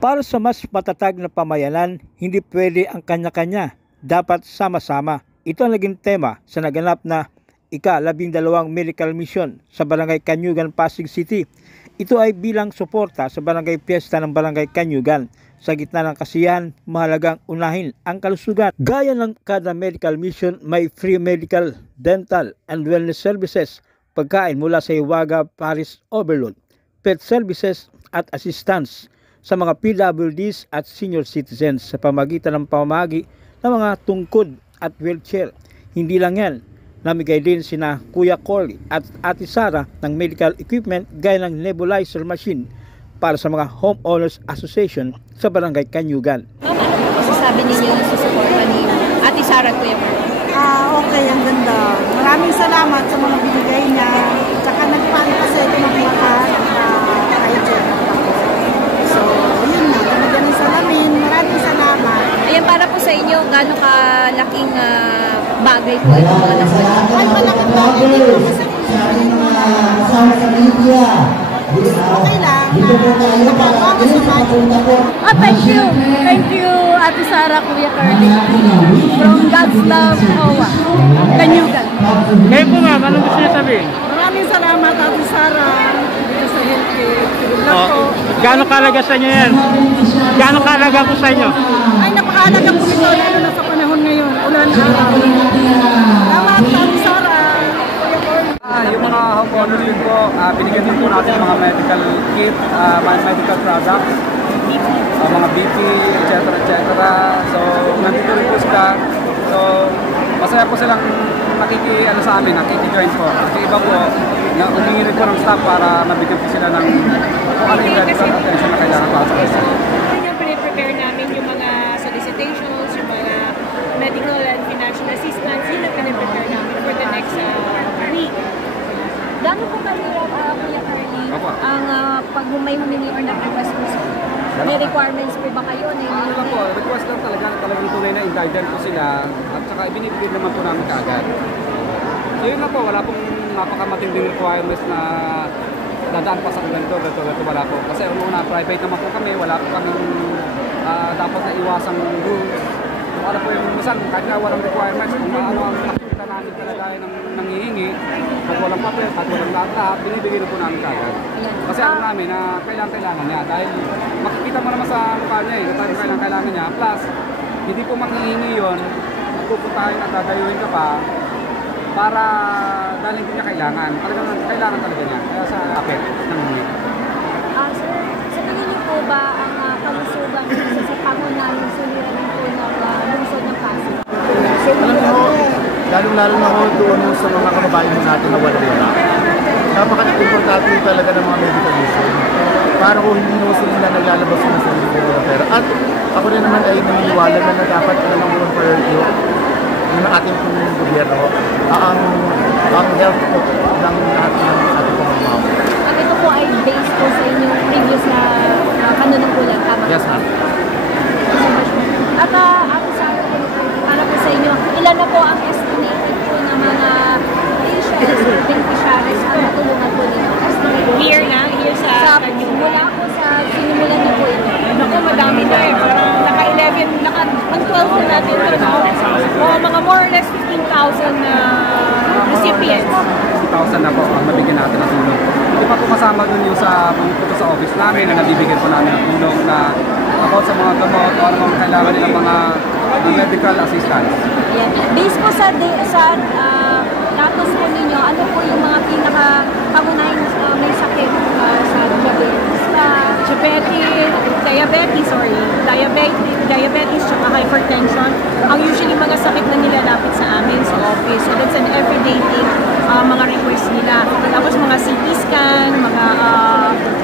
Para sa mas matatag na pamayanan, hindi pwede ang kanya-kanya, dapat sama-sama. Ito ang naging tema sa naganap na ika-12 medical mission sa Barangay Kanyugan, Pasig City. Ito ay bilang suporta sa Barangay Fiesta ng Barangay Kanyugan. Sa gitna ng kasiyahan, mahalagang unahin ang kalusugan. Gaya ng kada medical mission, may free medical, dental, and wellness services, pagkain mula sa Hiwaga Parish Overload, pet services at assistance sa mga PWDs at senior citizens sa pamagitan ng pamamagi ng mga tungkod at wheelchair. Hindi lang yan, namigay din sina Kuya Corley at Ate Sara ng medical equipment gaya ng nebulizer machine para sa mga Homeowners Association sa Barangay Kanyugan. Ma'am, ano po masasabi ninyo sa suporta ni Ate Sara at Kuya Corley? Okay, ang ganda. Maraming salamat sa mga binigay niya. Tsaka nagpali pa sa ito ng mga kaya. So, yun na. Talagang salamin. Maraming salamat. Ayan, para po sa inyo, gaano kalaking bagay po ito mga nakuha? Ay, malaking bagay dito. Kasi kasama sa media. Okay lang. Nakakawas naman. Thank you. Thank you, Ate Sara, Kuya Corley. From God's Love, OWA. Kanyugan. Ngayon po ma'am, anong gusto niya sabihin? Maraming salamat, Ate Sara. Dito sa healthcare. Gaano kalaga sa inyo yan? Gaano kalaga po sa inyo? Ay, napakahalaga po ito. Lalo na sa panahon ngayon. Ulan, araw. Salamat, Ate Sara. Yung mga homeowners din po, binigyan din po natin ng mga medical kit, mga medical products, mga BP, etc. So, nandito rin po sila. So, masaya po silang sa amin, nakiki-join po. Kasi iba po, humingi rin po ng staff para mabigyan po sila ng kung ano yung medical attention na kailangan para sa kasi. Yung pre-prepare namin yung mga solicitations, yung mga medical and financial assistance, yun ang pre-prepare namin for the next week. Gaano po kanila, Kuya Corley, ang pag may humingi or nag-request po sa may requirements po ba kayo? Ano po, request lang talagang tunay na indicted po sila at saka ibinibigay naman po namin kaagad. So yun lang po, wala pong napakamatinding requirements na dadaan pa sa ganito, wala po. Kasi una, private naman po kami, wala po kami dapat na iwasang rules. Kung ano po yung minsan, kahit na walang requirements, kung ano ang nakikita namin talaga ng nangihingi, at walang papel, at walang lahat, binibigay na po namin kagad. Kasi alam namin na kailangan niya dahil makikita mo naman sa mukha niya na kailangan niya. Plus, hindi po manghihingi yun, pupuntahin at dadayuhin ka pa para dahil hindi niya kailangan. Kailangan talaga niya. Kaya sa apek ng hihingi. Sir, sa tingin niyo po ba ang kalusugan isa sa pangunahing suliranin po ng lungsod ng Pasig? Alam mo, lalong-lalo na ako doon sa mga kababayan natin na wala. Napaka-importante talaga ng mga medical mission. Para kung hindi mo sila naglalabas ng sarili ng pera. At ako rin naman ay naniniwala na dapat talagang mga priority ng ating gobyerno ang health po ng lahat ng ating pamamaw. Ito po ay based po sa inyong previous na kanunukulan, tama? Yes, ma'am. At Ate Sara, para po sa inyo, ilan na po ang estimated po ng mga patients or beneficiaries ang natulungan po ninyo? Here sa mula po sa sinimulan niyo po ito. Naku, madami na eh. Parang naka-11, naka-12 na natin ito, no? O, mga more or less 15,000 recipients. 50,000 na po ang nabigyan natin ng tulong. Hindi pa po kasama dun yung sa pumupunta sa office namin na nabibigyan po namin ng tulong na about sa mga gamot o anong kailangan nilang mga medical assistance. Yeah. Based po sa datos po ninyo, ano po yung mga pinaka-pangunahing may sakit sa diabetes, tsaka hypertension. Ang usually mga sakit na nilalapit sa amin sa office. So that's an everyday thing, mga request nila. Tapos mga CT scan, mga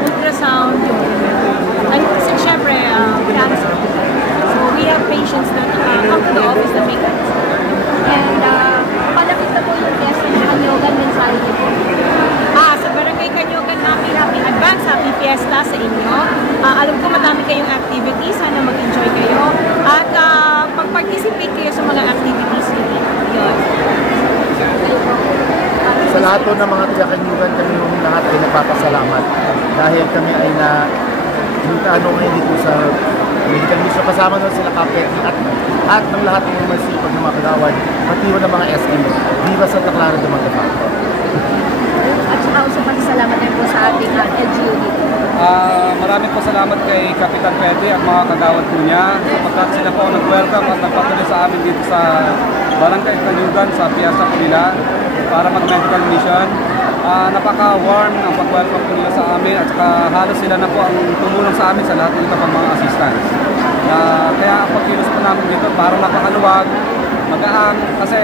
ultrasound, and syempre, cancer. So we have patients that come to the office that make it. And palapit na po yung guest ng Kanyugan, mensahe niyo po. Sa Barangay Kanyugan namin, happy fiesta sa inyo. Alam ko madami kayong activities, sana mag-enjoy kayo. At mag-participate kayo sa mga activities nila. Yun. Sa lahat po ng mga taga-Kanyugan, kami lahat ay nagpapasalamat dahil kami ay Pinuntahan ko ngayon dito sa medical mission. Kasama na sila Kapet at ng lahat ng mga masipag ng mga kagawad, pati ng mga SM. Viva Santa Clara de Magdalena. At saka usap salamat din po sa ating LGU dito. Maraming po salamat kay Kapitan Petty at mga kagawad po niya sapagkat sila po nag-welcome at nagpatuloy sa amin dito sa Barangay Kanyugan sa Piazza po nila para mag-medical mission. Napaka-warm ang pag-welcome po nila sa amin at saka halos sila na po ang tumulong sa amin sa lahat ng iba pang mga assistance. Kaya ang pagkilos po namin dito parang napakaluwag, magaan kasi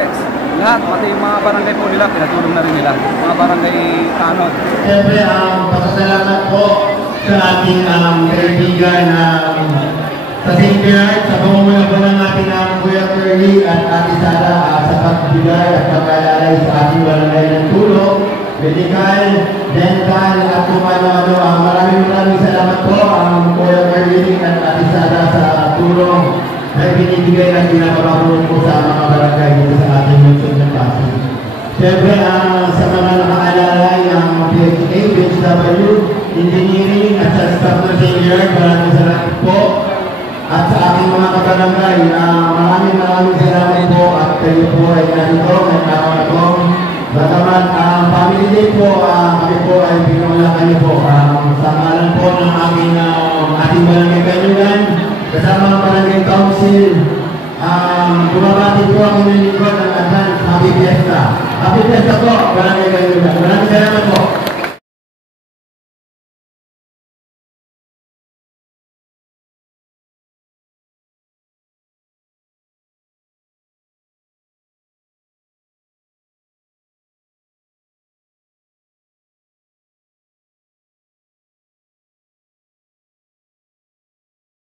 lahat, pati yung mga barangay po nila, pinatulong na rin nila, mga barangay tanod. Siyempre, pasasalamat po sa ating kaibigan sa St. Bernard, sa pamumuno po ng ating Kuya Curly at Ate Sara sa pagbigay at pagkalalay sa ating barangay ng tulong, medical, dental, at kung ano-ano. Maraming salamat po Kuya Curly at Ate Sara sa tulong na binibigay at pinapapulong po sa mga barangay dito sa ating lungsod ng Pasig. Siyempre, sa mga nakaalalay ang PHA, PHW, Engineering at sa staff ng Senior, maraming salamat po. At sa aking mga kabarangay, maraming salamat po at kayo po ay narito, may tawag ako. Bagamat family day po, kami po ay pinulakan niyo po. Sa ngalan po ng ating barangay Kanyugan, kasama ang barangay council, bumabati po ang inyong lingkod ng advance. Happy Fiesta! Happy Fiesta po, barangay Kanyugan. Maraming salamat po.